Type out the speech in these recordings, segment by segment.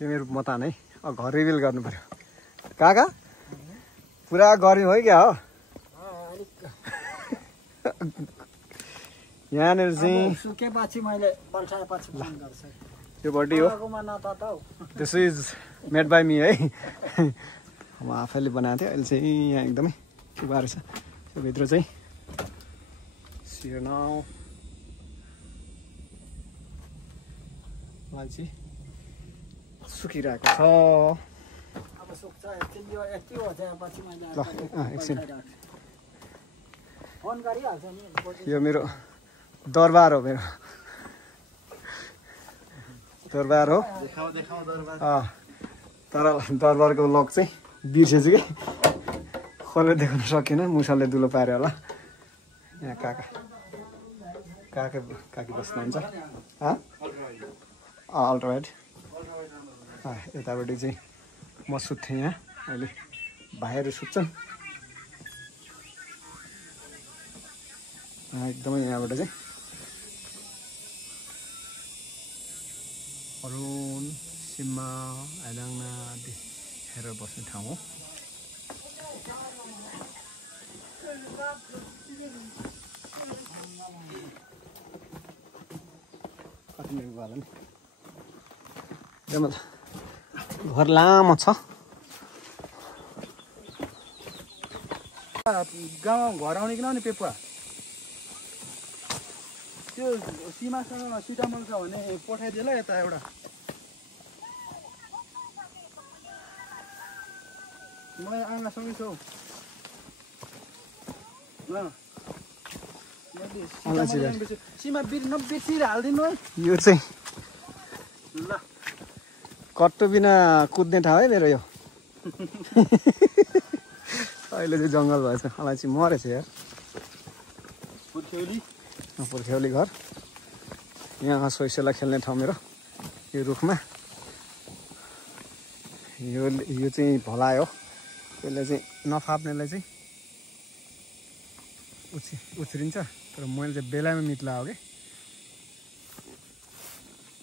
यो मेरो मतान है घर रिभिल गर्नु पर्यो काका पुरा गर्मी हो क्या हो यहाँनिर चाहिँ सुकेपछि मैले पल्टाएपछि फोन गर्छु यो बडी हो this is made by me है म आफैले बनाएको थिएँ अहिले चाहिँ यहाँ एकदमै के भएर छ त्यो भित्र चाहिँ सिर्नाउ मान्छे सुकिरहेको छ अब सुक्छ यति हो पछि मैले ल एकछिन फोन गरिहाल्छ नि यो मेरो दरबार हो मेरो दरबार हो तर दरबारको लक चाहिँ बिर्सेछु कि कसले देखाउन सकेन मुसाले दुलो पार्यो होला यहाँ काकी बस्नुहुन्छ अल्ट्रावाइड यतापट्टि चाहिँ म सुत्थेँ यहाँ अहिले भाइहरू सुत्छन् एकदमै यहाँबाट चाहिँ अरुण सिम्मा आइलाङ्ना हेरेर बस्ने ठाउँ हो कति मिनट भयो होला नि घर लामो छ गाउँमा घर आउने कि नआउने पेपुवा त्यो सीमासँग सिटामल छ भने पठाइदिए ल यता एउटा म आमासँगै छु सीमा नबिर्सिएर हालिदिनु है यो चाहिँ ल कट्टो बिना कुद्ने ठाउँ है मेरो यो अहिले चाहिँ जङ्गल भएछ अलैँची मरेछ यार पुर्ख्यौली घर यहाँ सोइसेला खेल्ने ठाउँ मेरो यो रुखमा यो चाहिँ भलाइ हो त्यसले चाहिँ नफाप्नेलाई चाहिँ उछ्रिन्छ तर मैले चाहिँ बेलामा मिट्ला हो कि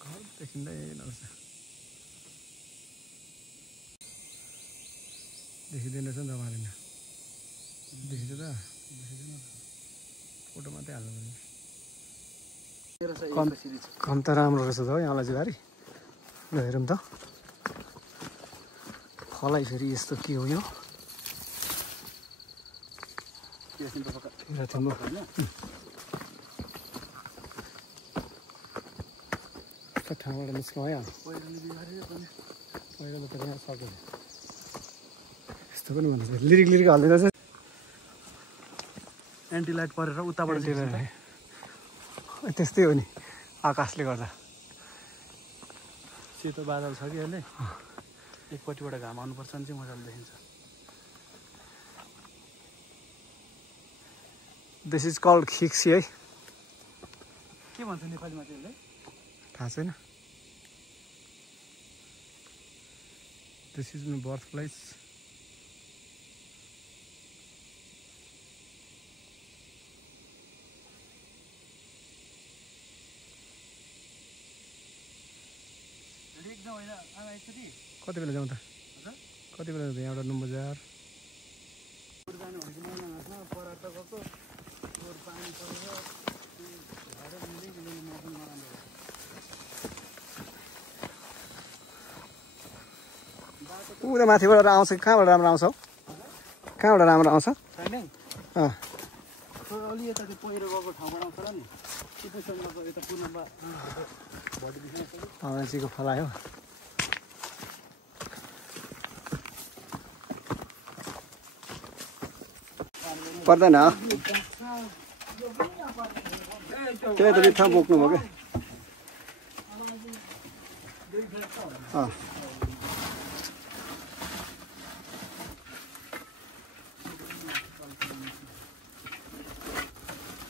घर देखिँदै नर्छ देखिँदैन रहेछ नि त मारेन देखिन्छ त फोटो मात्रै हाल्नु पर्ने कम त राम्रो रहेछ त हो यहाँलाई चाहिँ भारी ल हेरौँ त फलाइ फेरि यस्तो के हो यो ठाउँबाट निस्क्यौँ है पहिरो त यहाँ सक्यो यस्तो पनि भन्नु लिरिक हाल्दैन एन्टी लाइट परेर उताबाट त्यस्तै हो नि आकाशले गर्दा सेतो बादल छ कि अहिले एकपट्टिबाट घाम आउनुपर्छ भने चाहिँ मजाले देखिन्छ दिस इज कल्ड खिक्सी है के भन्छ नेपालीमा त्यसलाई थाहा छैन this is my birth place कति बेला जाउँ त कति बेला जाउँ यहाँबाट नुन बजार उता माथिबाट आउँछ कहाँबाट राम्रो आउँछ कहाँबाट राम्रो आउँछ अलि यता त्यो पहिरो गएको ठाउँबाट आउँछ नि अलैँचीको फलाइ हो पर्दैन त्यही त बित्था बोक्नु भयो क्या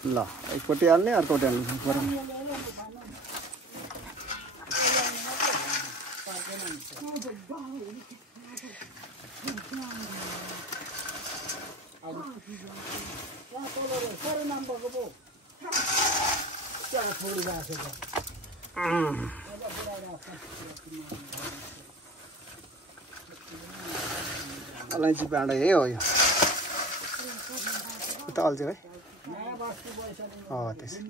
ल एकपट्टि हाल्ने अर्कोपट्टि हाल्ने अलैँची भाँडा यही हो यो उता अल्छी है त्यसै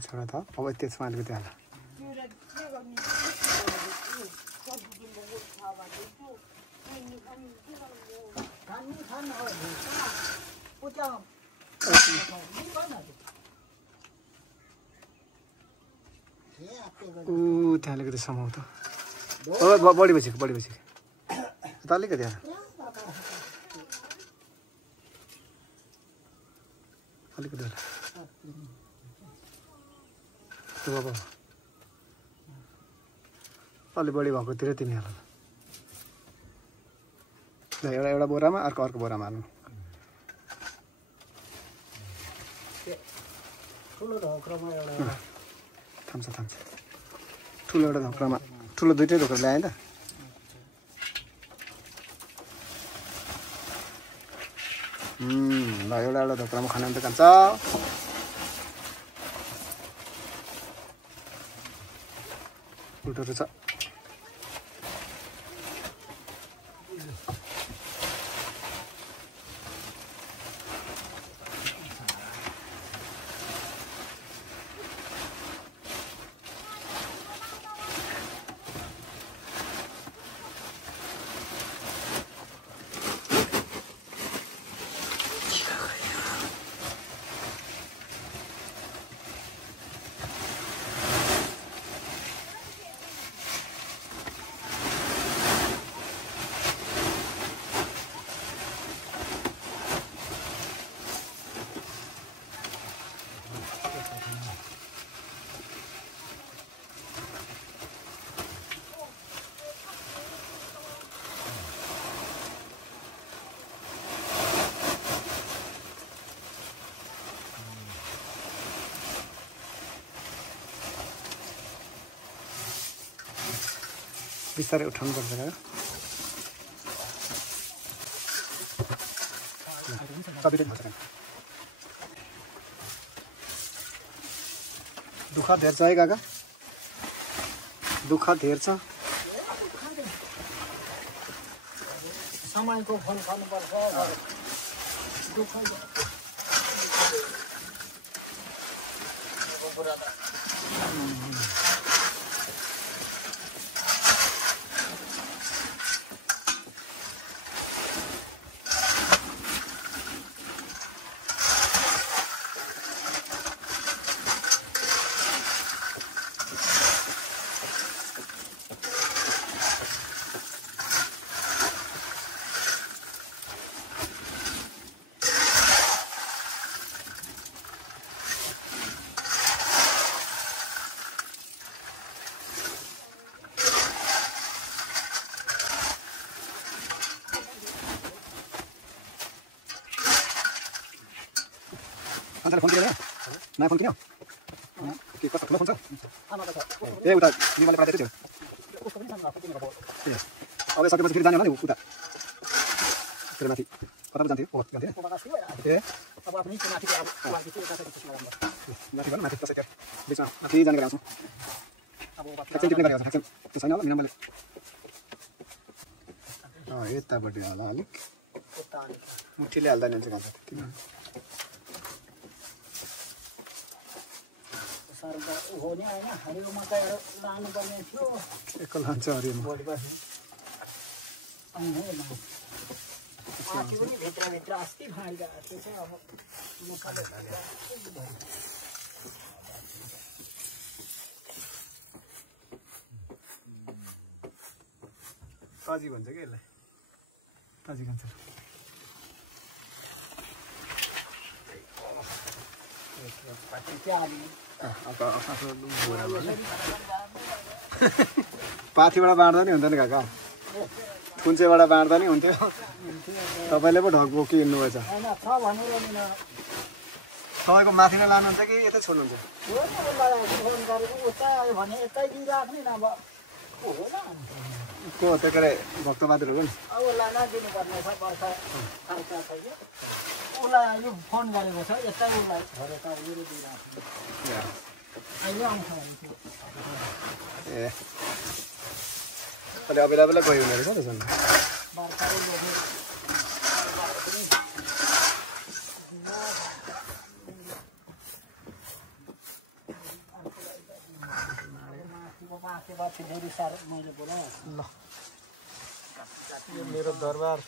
छोरा त अब त्यसमा अलिकति हाल त्यहाँ अलिकति समाउ त बढी भइसक्यो त अलिकति हाल अलिकति हाल अलि बढी भएकोतिर तिमी हाल एउटा बोरामा अर्को बोरामा हाल्नु थाम्छ ठुलो एउटा धोक्रामा ठुलो दुइटै धोक्रा ल्याएँ त ल एउटा धोक्रामा खाना त कान्छ उल्टो रहेछ बिस्तारै उठाउनु पर्छ दुःख धेर छ है काका दुःख धेर छ समयको फल खानुपर्छ दुःख फोन किन्यो नयाँ फोन किन्यो के कस्तो ठुलो फोन छ ए उता निमाले पठाएको थियो अब सकेपछि फेरि जाने होला नि उता फेरि माथि कता जान्थ्यो ए अब आफ्नै माथिको अब माथि भन माथि कसै बिचमा माथि जाने गरेको छौँ अब ठ्याक्कै टिप्ने गरेको छ ठ्याक्कै त्यो छैन होला निमाले यतापट्टि होला अलिक मुठीले हाल्दा नि हुन्छ भन्छ हो नि होइन हरियो मकैहरू लानुपर्ने थियो एक लान्छ हरियोमा माथि पनि भित्रभित्र अस्ति फालिरहेको थियो अब ताजी भन्छ कि यसलाई ताजी खान्छ पाथीबाट बाँड्दा नि हुन्थ्यो नि काका कुन चाहिँबाट बाँड्दा नि हुन्थ्यो तपाईँले पो ढक बोकी हिँड्नुभएछ तपाईँको माथिमा लानुहुन्छ कि यतै छोड्नुहुन्छ को त्यो के अरे भक्तबहादुरहरू नि अब उसलाई नदिनुपर्ने छ वर्ष खर्च छैन उसलाई यो फोन गरेको छ यतै उसलाई झरेर उयो दिइरहेको छ अहिले आउँछ भने ए अहिले अबेला गयो उनीहरू कता छन् बर्खाले लोग्ने माथि धेरै साह्रो मैले बोलाएँ ल यो मेरो दरबार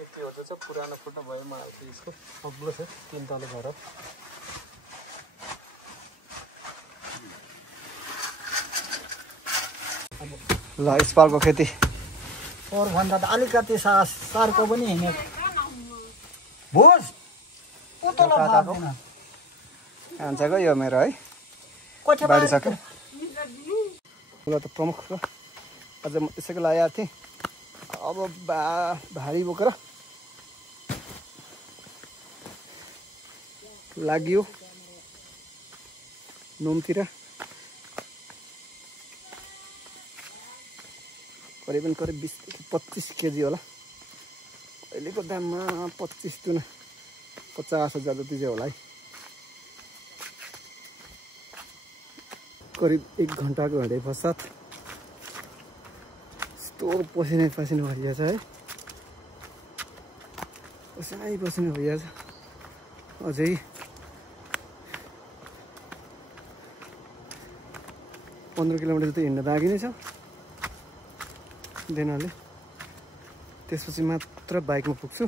यति हो चाहिँ पुरानो फोटो भयो मलाई चाहिँ यसको अग्लो छ 3 तले घर ल स्पालको खेती पोहोरभन्दा त अलिकति सारको पनि हिँड्ने भुस उतलो फाप्दैन हान्छको यो मेरो है बाडी सक्यो मलाई त प्रमुख र अझ म यसैको लागि आएको थिएँ अब भारी बोकेर लाग्यो नुमतिर करिब 20-25 केजी होला अहिलेको दाममा 25 टु 50,000 जति चाहिँ होला है करिब 1 घन्टाको हिँडे पश्चात यस्तो पसिनै भइरहेछ है पसिनै भइरहेछ अझै 15 किलोमिटर जति हिँड्न बाँकी नै छ देनाले त्यसपछि मात्र बाइकमा पुग्छु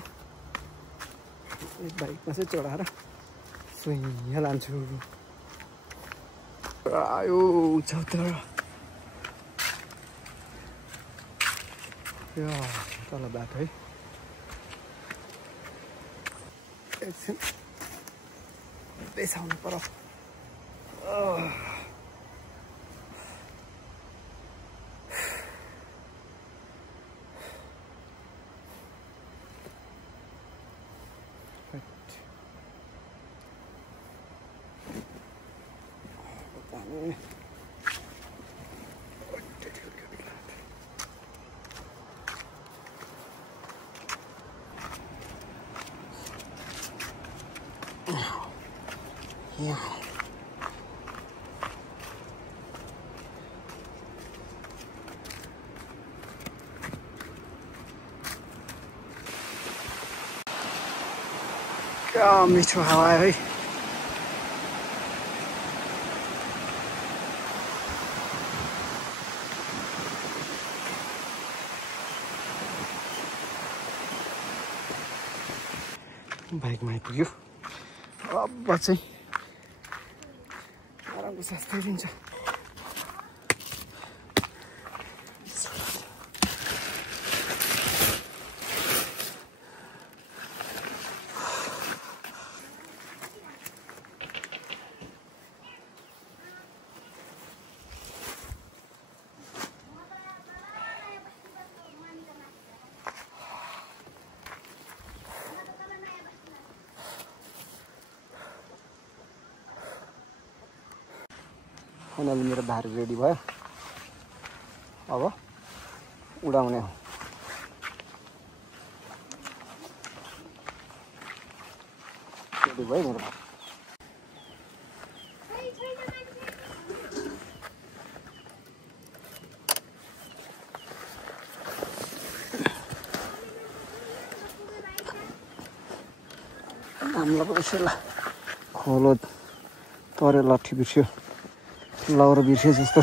बाइकमा चाहिँ चढाएर सुइँ लान्छु आयो उचाउतिर यो तल बाटो है एकछिन बेसाउनु पर्यो क्या मिठो हावा है बाइकमा आइपुग्यो अब चाहिँ आरामको सास दिन्छ फाइनली मेरो भारी रेडी भयो अब उडाउने हो रेडी भयो मेरो भारी हामीलाई यसैला खोलो तरे लाठी बिर्स्यो लाउरो बिर्स्यो जस्तो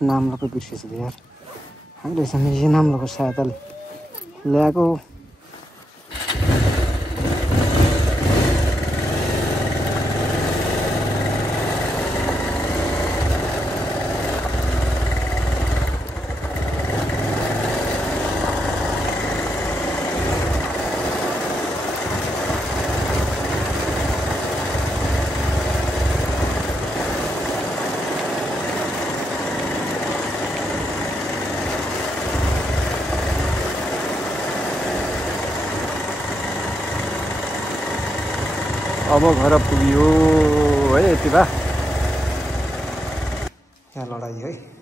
नाम्लो पो बिर्सेछ यार हामीसँग यो नाम्लोको सहायताले ल्याएको अब घर पुग्यो है यति भए यहाँ लडाइँ है